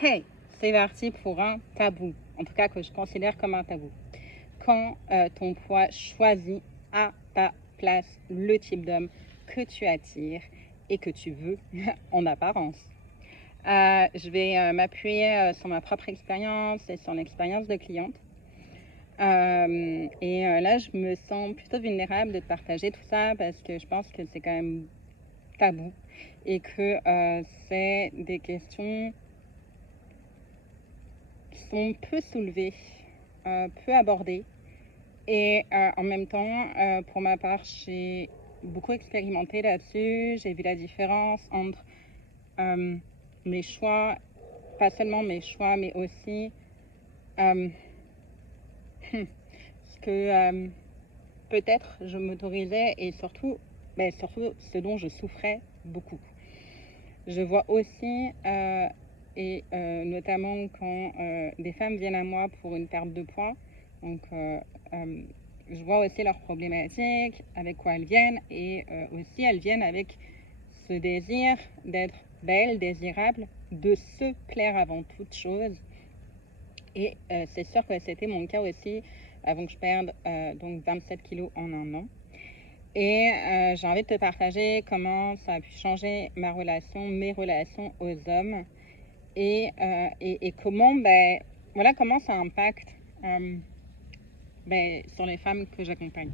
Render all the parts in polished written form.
Hey, c'est parti pour un tabou, en tout cas que je considère comme un tabou. Quand ton poids choisit à ta place le type d'homme que tu attires et que tu veux en apparence. Je vais m'appuyer sur ma propre expérience et sur l'expérience de cliente. Là, je me sens plutôt vulnérable de te partager tout ça parce que je pense que c'est quand même tabou et que c'est des questions qui sont peu soulevées, peu abordées. Et en même temps, pour ma part, j'ai beaucoup expérimenté là-dessus. J'ai vu la différence entre mes choix, pas seulement mes choix, mais aussi ce que peut-être je m'autorisais et surtout ce dont je souffrais beaucoup. Je vois aussi, notamment quand des femmes viennent à moi pour une perte de poids, donc je vois aussi leurs problématiques, avec quoi elles viennent, et aussi elles viennent avec ce désir d'être belle, désirable, de se plaire avant toute chose. Et c'est sûr que c'était mon cas aussi avant que je perde donc 27 kilos en un an. Et j'ai envie de te partager comment ça a pu changer mes relations aux hommes et comment, comment ça impacte sur les femmes que j'accompagne.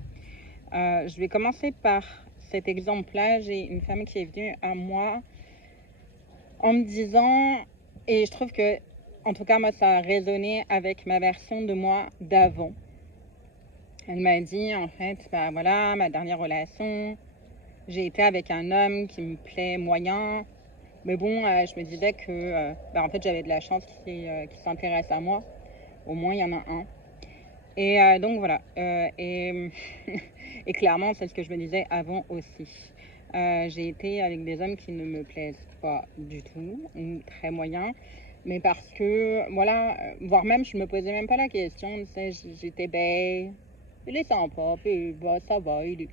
Je vais commencer par cet exemple-là. J'ai une femme qui est venue à moi en me disant, et je trouve que, en tout cas, moi, ça a résonné avec ma version de moi d'avant. Elle m'a dit, en fait, voilà, ma dernière relation, j'ai été avec un homme qui me plaît moyen, mais bon, je me disais que en fait, j'avais de la chance qu'il s'intéresse à moi. Au moins, il y en a un. Et donc voilà. Et clairement, c'est ce que je me disais avant aussi. J'ai été avec des hommes qui ne me plaisent pas du tout, ou très moyens, mais parce que, voilà, voire même, je me posais même pas la question, tu sais, j'étais il est sympa, puis bah, ça va, il est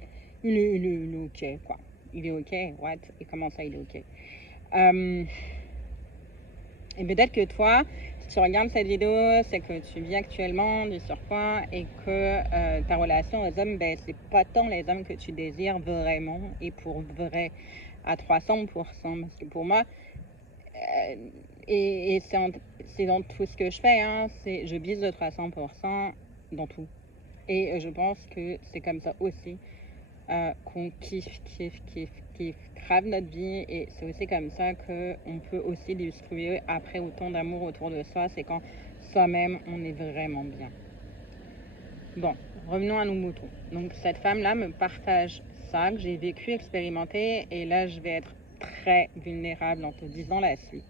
ok, quoi. Il est ok, what? Et comment ça, il est ok? Et peut-être que toi, si tu regardes cette vidéo, c'est que tu vis actuellement du surpoids et que ta relation aux hommes, c'est pas tant les hommes que tu désires vraiment et pour vrai à 300%. Parce que pour moi, c'est dans tout ce que je fais, hein, je vise de 300% dans tout. Et je pense que c'est comme ça aussi qu'on kiffe grave notre vie, et c'est aussi comme ça qu'on peut aussi distribuer après autant d'amour autour de soi, c'est quand soi-même on est vraiment bien. Bon, revenons à nos moutons. Donc cette femme-là me partage ça, que j'ai vécu, expérimenté, et là je vais être très vulnérable en te disant la suite.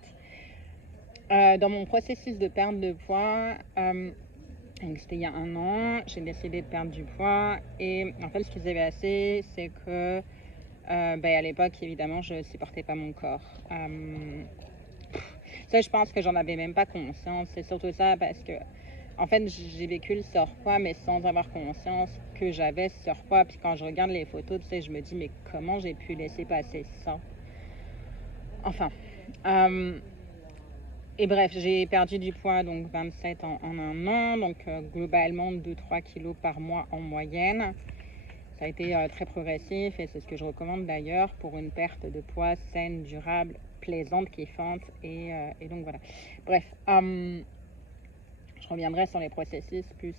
Dans mon processus de perte de poids, donc c'était il y a un an, j'ai décidé de perdre du poids, et en fait ce qui s'est passé, c'est que à l'époque, évidemment, je supportais pas mon corps. Ça, je pense que j'en avais même pas conscience. C'est surtout ça parce que, en fait, j'ai vécu le surpoids, mais sans avoir conscience que j'avais ce surpoids. Puis quand je regarde les photos, tu sais, je me dis, mais comment j'ai pu laisser passer ça? Enfin. Et bref, j'ai perdu du poids, donc 27 en un an, donc globalement 2-3 kilos par mois en moyenne. Ça a été très progressif, et c'est ce que je recommande d'ailleurs pour une perte de poids saine, durable, plaisante, kiffante, et donc voilà. Bref, je reviendrai sur les processus plus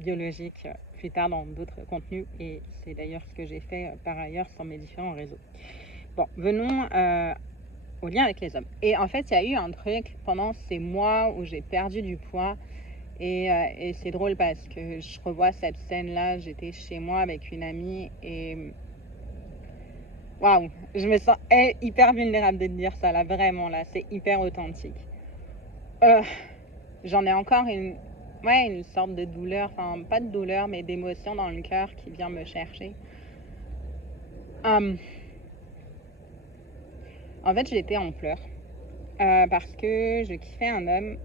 biologiques plus tard dans d'autres contenus, et c'est d'ailleurs ce que j'ai fait par ailleurs sur mes différents réseaux. Bon, venons au lien avec les hommes. Et en fait, il y a eu un truc pendant ces mois où j'ai perdu du poids. Et c'est drôle parce que je revois cette scène-là. J'étais chez moi avec une amie et waouh, je me sens hyper vulnérable de te dire ça là, vraiment là, c'est hyper authentique. J'en ai encore une sorte de douleur, enfin pas de douleur, mais d'émotion dans le cœur qui vient me chercher. En fait, j'étais en pleurs parce que je kiffais un homme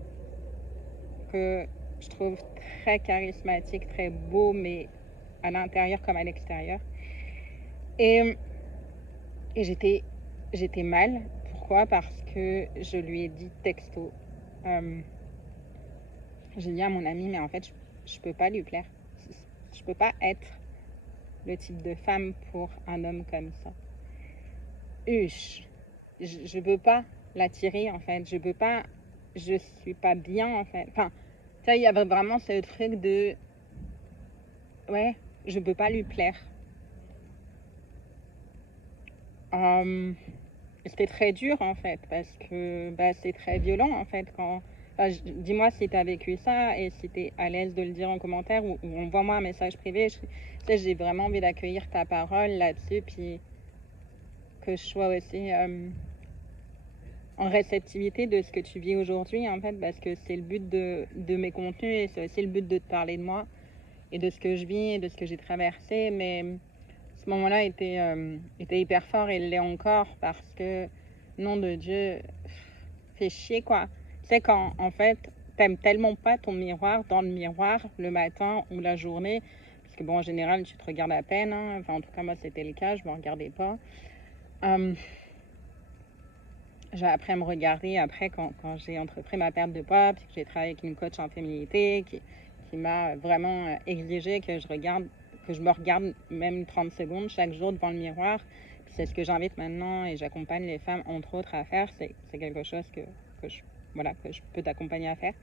que je trouve très charismatique, très beau, mais à l'intérieur comme à l'extérieur. Et j'étais mal. Pourquoi? Parce que je lui ai dit texto, j'ai dit à mon ami, mais en fait, je peux pas lui plaire. Je peux pas être le type de femme pour un homme comme ça. Je peux pas l'attirer, en fait. Je peux pas, je suis pas bien, en fait. Enfin, tu vois, il y avait vraiment ce truc de, ouais, je peux pas lui plaire. C'était très dur, en fait, parce que c'est très violent, en fait, quand... Enfin, dis-moi si tu as vécu ça et si tu es à l'aise de le dire en commentaire ou envoie-moi un message privé. Tu sais, j'ai vraiment envie d'accueillir ta parole là-dessus, puis que je sois aussi en réceptivité de ce que tu vis aujourd'hui, en fait, parce que c'est le but de mes contenus et c'est aussi le but de te parler de moi et de ce que je vis et de ce que j'ai traversé. Mais ce moment-là était hyper fort et il l'est encore parce que, nom de Dieu, fait chier, quoi. Tu sais, quand, en fait, t'aimes tellement pas ton miroir dans le miroir le matin ou la journée, parce que bon, en général, tu te regardes à peine, hein. Enfin, en tout cas, moi, c'était le cas, je me regardais pas. J'ai appris à me regarder après quand j'ai entrepris ma perte de poids, puis que j'ai travaillé avec une coach en féminité qui m'a vraiment exigé que je me regarde même 30 secondes chaque jour devant le miroir. Puis c'est ce que j'invite maintenant et j'accompagne les femmes, entre autres, à faire. C'est quelque chose que je peux t'accompagner à faire.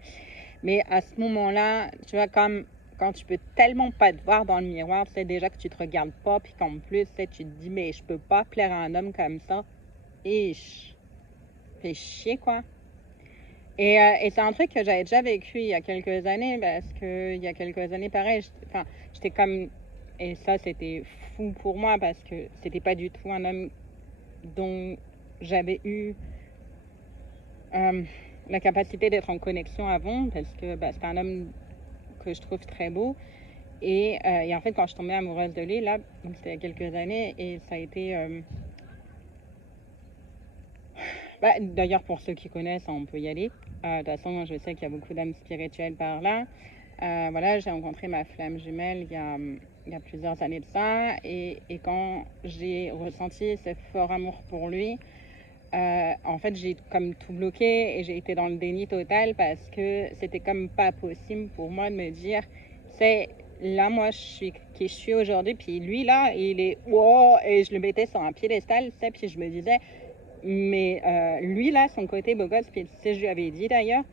Mais à ce moment-là, tu vois, comme quand tu peux tellement pas te voir dans le miroir, tu sais déjà que tu te regardes pas, puis qu'en plus, tu te dis, mais je peux pas plaire à un homme comme ça. Et fait chier, quoi. Et c'est un truc que j'avais déjà vécu il y a quelques années, parce que il y a quelques années, pareil, j'étais comme... Et ça, c'était fou pour moi, parce que c'était pas du tout un homme dont j'avais eu la capacité d'être en connexion avant, parce que c'est un homme que je trouve très beau. Et en fait, quand je tombais amoureuse de lui, là, donc c'était il y a quelques années, et ça a été... d'ailleurs, pour ceux qui connaissent, on peut y aller. De toute façon, je sais qu'il y a beaucoup d'âmes spirituelles par là. Voilà, j'ai rencontré ma flamme jumelle il y a plusieurs années de ça. Et quand j'ai ressenti ce fort amour pour lui, en fait, j'ai comme tout bloqué et j'ai été dans le déni total parce que c'était comme pas possible pour moi de me dire, c'est là, moi, je suis qui je suis aujourd'hui. Puis lui, là, il est wow, et je le mettais sur un piédestal, tu sais, puis je me disais, mais lui, là, son côté beau gosse, puis c'est ce que je lui avais dit d'ailleurs,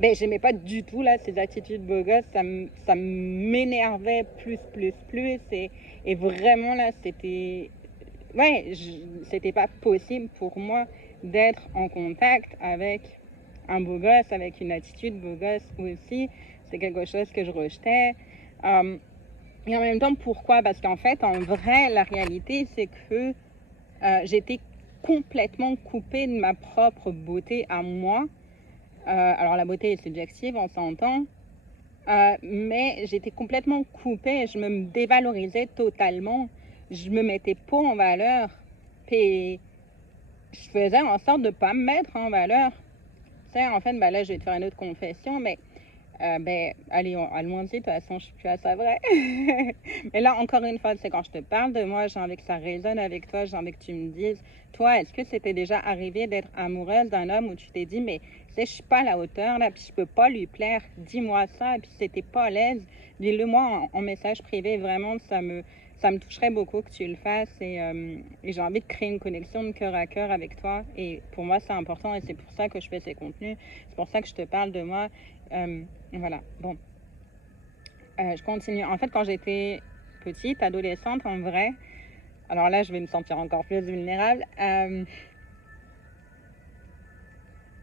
j'aimais pas du tout là ses attitudes beau gosse, ça m'énervait plus. Et vraiment là, c'était... Ouais, c'était pas possible pour moi d'être en contact avec un beau gosse, avec une attitude beau gosse aussi. C'est quelque chose que je rejetais. Et en même temps, pourquoi? Parce qu'en fait, en vrai, la réalité, c'est que j'étais complètement coupée de ma propre beauté à moi. Alors la beauté est subjective, on s'entend, mais j'étais complètement coupée, je me dévalorisais totalement, je me mettais pas en valeur, puis je faisais en sorte de pas me mettre en valeur. Tu sais, en fait, là, je vais te faire une autre confession, mais allez, allons-y, de toute façon, je suis plus à ça vrai. Mais là, encore une fois, c'est quand je te parle de moi, j'ai envie que ça résonne avec toi, j'ai envie que tu me dises, toi, est-ce que c'était déjà arrivé d'être amoureuse d'un homme où tu t'es dit, mais tu sais, je suis pas à la hauteur, là, puis je peux pas lui plaire, dis-moi ça, et puis c'était pas à l'aise, dis-le moi en message privé, vraiment, ça me toucherait beaucoup que tu le fasses et j'ai envie de créer une connexion de cœur à cœur avec toi et pour moi c'est important et c'est pour ça que je fais ces contenus, c'est pour ça que je te parle de moi. Voilà, bon, je continue. En fait, quand j'étais petite, adolescente en vrai, alors là je vais me sentir encore plus vulnérable,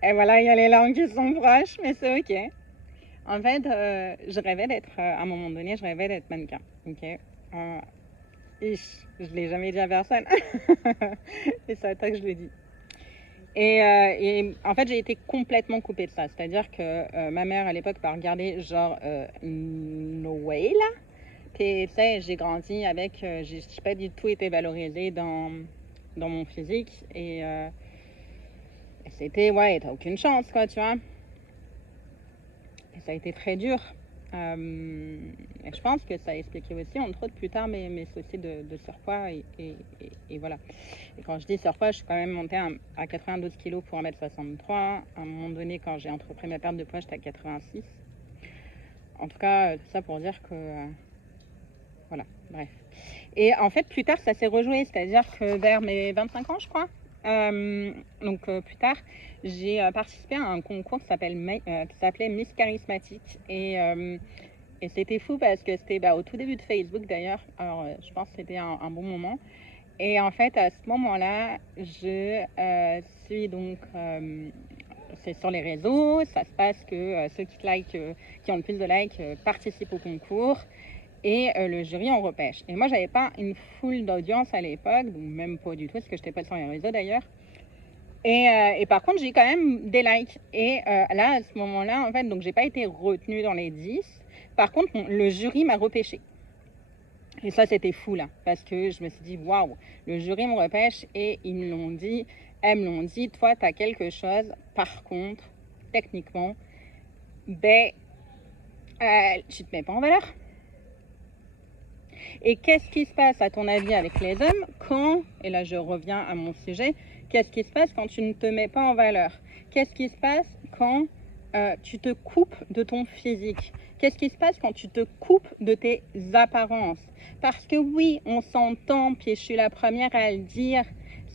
et voilà, il y a les langues qui sont proches, mais c'est ok. En fait, je rêvais d'être, à un moment donné, je rêvais d'être mannequin, ok. Je l'ai jamais dit à personne. Et c'est à toi que je le dis. Et en fait, j'ai été complètement coupée de ça. C'est-à-dire que ma mère, à l'époque, m'a regardé genre no way, là. Puis, tu sais, j'ai grandi avec... j'ai pas du tout été valorisée dans mon physique. Et c'était, ouais, t'as aucune chance, quoi, tu vois. Et ça a été très dur. Et je pense que ça a expliqué aussi, entre autres, plus tard, mes soucis de surpoids. Et voilà. Et quand je dis surpoids, je suis quand même montée à 92 kg pour 1m63. À un moment donné, quand j'ai entrepris ma perte de poids, j'étais à 86. En tout cas, tout ça pour dire que... voilà, bref. Et en fait, plus tard, ça s'est rejoué. C'est-à-dire que vers mes 25 ans, je crois, donc plus tard, j'ai participé à un concours qui s'appelait Miss Charismatique. Et c'était fou parce que c'était au tout début de Facebook d'ailleurs. Alors, je pense que c'était un bon moment. Et en fait, à ce moment-là, je suis donc... c'est sur les réseaux, ça se passe que ceux qui ont le plus de likes participent au concours et le jury en repêche. Et moi, j'avais pas une foule d'audience à l'époque, donc même pas du tout, parce que je n'étais pas sur les réseaux d'ailleurs. Et par contre, j'ai quand même des likes. Et là, à ce moment-là, en fait, donc j'ai pas été retenue dans les 10. Par contre, le jury m'a repêché. Et ça, c'était fou là, parce que je me suis dit, waouh, le jury me repêche et elles me l'ont dit, toi, tu as quelque chose. Par contre, techniquement, tu te mets pas en valeur. Et qu'est-ce qui se passe, à ton avis, avec les hommes quand, et là je reviens à mon sujet, qu'est-ce qui se passe quand tu ne te mets pas en valeur? Qu'est-ce qui se passe quand tu te coupes de ton physique? Qu'est-ce qui se passe quand tu te coupes de tes apparences? Parce que oui, on s'entend, puis je suis la première à le dire,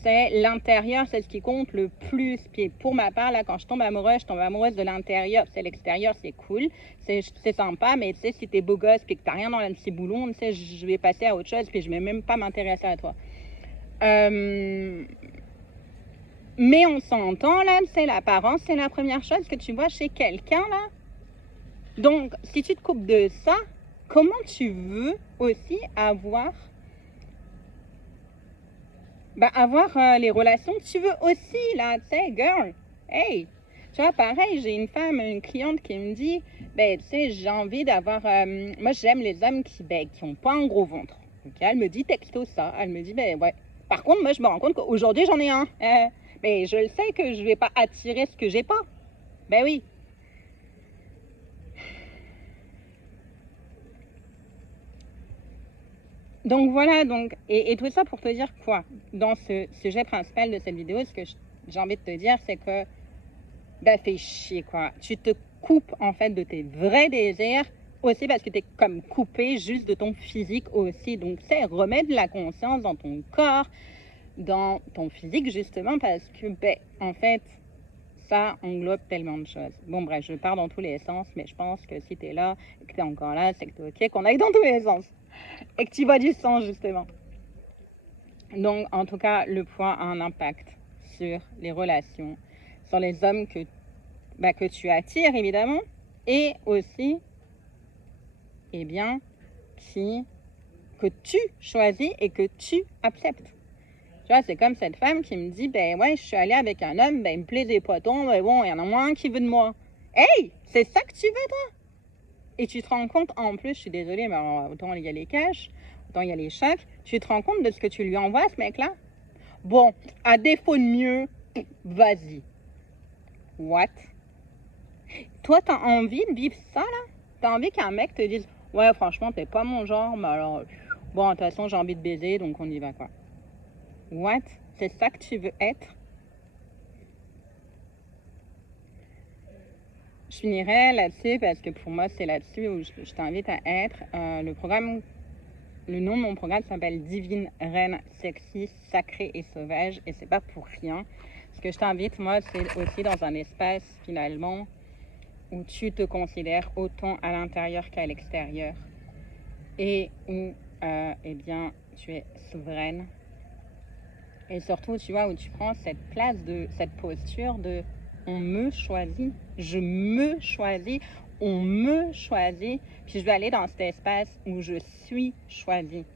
c'est l'intérieur, c'est ce qui compte le plus. Puis pour ma part, là, quand je tombe amoureuse de l'intérieur. C'est l'extérieur, c'est cool, c'est sympa, mais tu sais, si t'es beau gosse puis que t'as rien dans le petit boulon, tu sais, je vais passer à autre chose, puis je vais même pas m'intéresser à toi. Mais on s'entend, là, c'est l'apparence, c'est la première chose que tu vois chez quelqu'un, là. Donc, si tu te coupes de ça, comment tu veux aussi avoir les relations que tu veux aussi, là, tu sais, girl, hey, tu vois, pareil, j'ai une cliente qui me dit, tu sais, j'ai envie d'avoir, moi j'aime les hommes qui ont pas un gros ventre, ok, elle me dit texto ça, elle me dit, ouais, par contre, moi je me rends compte qu'aujourd'hui j'en ai un, mais je le sais que je vais pas attirer ce que j'ai pas, oui. Donc voilà, et tout ça pour te dire quoi? Dans ce sujet principal de cette vidéo, ce que j'ai envie de te dire, c'est que fais chier quoi. Tu te coupes en fait de tes vrais désirs aussi parce que tu es comme coupé juste de ton physique aussi. Donc c'est remettre de la conscience dans ton corps, dans ton physique justement parce que en fait ça englobe tellement de choses. Bon bref, je pars dans tous les sens, mais je pense que si tu es là et que tu es encore là, c'est que tu es ok qu'on aille dans tous les sens. Et que tu vois du sang justement. Donc en tout cas, le poids a un impact sur les relations, sur les hommes que tu attires évidemment, et aussi que tu choisis et que tu acceptes. Tu vois, c'est comme cette femme qui me dit, ouais, je suis allée avec un homme, il me plaisait pas tant, mais bon, il y en a moins qui veut de moi. Hey, c'est ça que tu veux toi? Et tu te rends compte, en plus, je suis désolée, mais autant il y a les cash, autant il y a les chèques, tu te rends compte de ce que tu lui envoies, ce mec-là? Bon, à défaut de mieux, vas-y. What? Toi, t'as envie de vivre ça, là? T'as envie qu'un mec te dise, ouais, franchement, t'es pas mon genre, mais alors, bon, de toute façon, j'ai envie de baiser, donc on y va, quoi. What? C'est ça que tu veux être? Je finirai là-dessus parce que pour moi, c'est là-dessus où je t'invite à être. Le nom de mon programme s'appelle Divine Reine Sexy, Sacrée et Sauvage. Et c'est pas pour rien. Ce que je t'invite, moi, c'est aussi dans un espace, finalement, où tu te considères autant à l'intérieur qu'à l'extérieur. Et où, tu es souveraine. Et surtout, tu vois, où tu prends cette place cette posture de on me choisit, je me choisis, on me choisit, puis je vais aller dans cet espace où je suis choisie.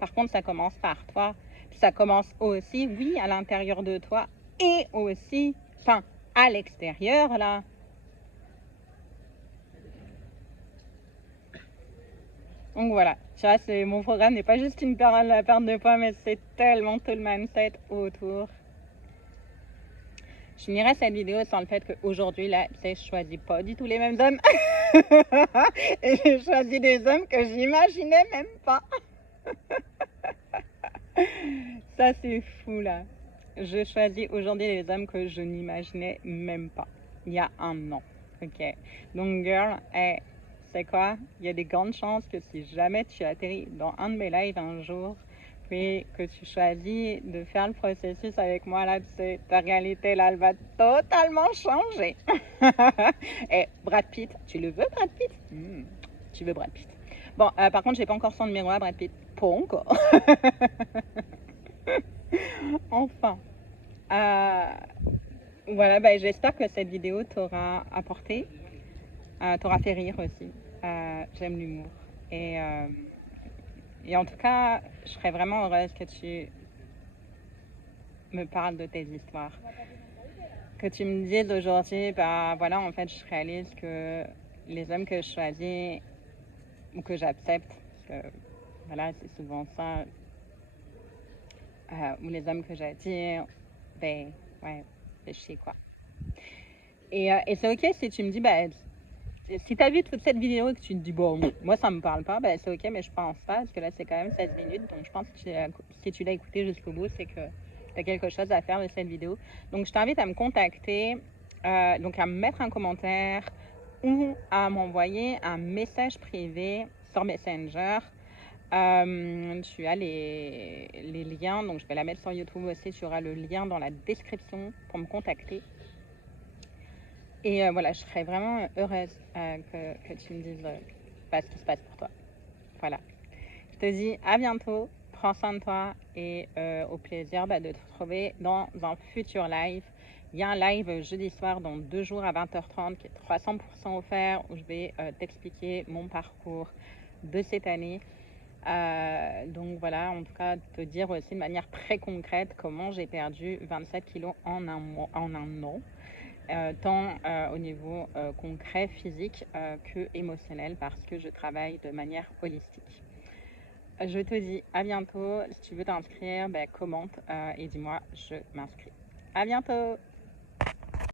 Par contre, ça commence par toi, puis ça commence aussi, oui, à l'intérieur de toi, et aussi, à l'extérieur, là. Donc voilà, tu vois, mon programme n'est pas juste la perte de poids, mais c'est tellement tout le mindset autour. Je finirai cette vidéo sans le fait qu'aujourd'hui, là, tu sais, je choisis pas du tout les mêmes hommes. Et j'ai choisi des hommes que j'imaginais même pas. Ça, c'est fou, là. Je choisis aujourd'hui les hommes que je n'imaginais même pas. Il y a un an. Ok. Donc, girl, hey, c'est quoi? Il y a des grandes chances que si jamais tu atterris dans un de mes lives un jour, puis que tu choisis de faire le processus avec moi, là, tu sais, ta réalité, là, elle va totalement changer. Et Brad Pitt, tu le veux, Brad Pitt? Tu veux Brad Pitt. Bon, par contre, j'ai pas encore son numéro à Brad Pitt. Pas encore. Enfin. Voilà, bah, j'espère que cette vidéo t'aura apporté, t'aura fait rire aussi. J'aime l'humour. Et en tout cas, je serais vraiment heureuse que tu me parles de tes histoires. Que tu me dises aujourd'hui, bah voilà, en fait, je réalise que les hommes que je choisis ou que j'accepte, parce que voilà, c'est souvent ça, ou les hommes que j'attire, ben ouais, c'est chier quoi. Et c'est ok si tu me dis, bah, si tu as vu toute cette vidéo et que tu te dis, bon, moi ça me parle pas, bah, c'est ok, mais je pense pas, parce que là c'est quand même 16 minutes, donc je pense que si tu l'as écouté jusqu'au bout, c'est que tu as quelque chose à faire de cette vidéo. Donc je t'invite à me contacter, donc à me mettre un commentaire ou à m'envoyer un message privé sur Messenger. Tu as les liens, donc je vais la mettre sur YouTube aussi, tu auras le lien dans la description pour me contacter. Et voilà, je serais vraiment heureuse que tu me dises ce qui se passe pour toi. Voilà. Je te dis à bientôt, prends soin de toi et au plaisir de te retrouver dans un futur live. Il y a un live jeudi soir dans 2 jours à 20h30 qui est 300% offert où je vais t'expliquer mon parcours de cette année. Donc voilà, en tout cas, te dire aussi de manière très concrète comment j'ai perdu 27 kilos en un an. Tant au niveau concret, physique que émotionnel parce que je travaille de manière holistique. Je te dis à bientôt. Si tu veux t'inscrire, commente et dis-moi, je m'inscris. À bientôt!